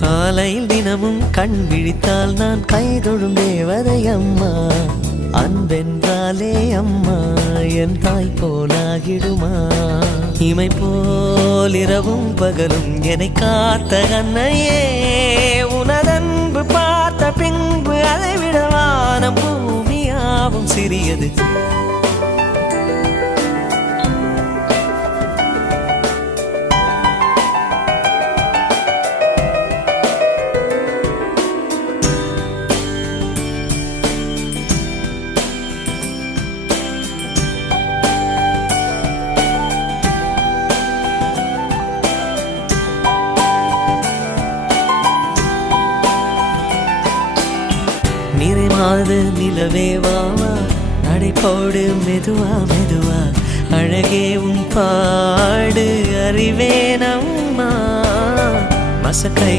காலையில் தினமும் கண் விழித்தால் நான் கைதொழும் தேவதை அம்மா. அன்பென்றாலே அம்மா என் தாய் போலாகிடுமா? இமை போல் இரவும் பகலும் என்னை காத்த கண்ணையே, உனதன்பு பார்த்த பின்பு அதை விடவானம் பூமியாவும் சிறியது. நிறைமாத நிலவே வாவா, நடைபோடு மெதுவா மெதுவா, அழகே உன் பாடு அறிவேனம்மா. மசக்கை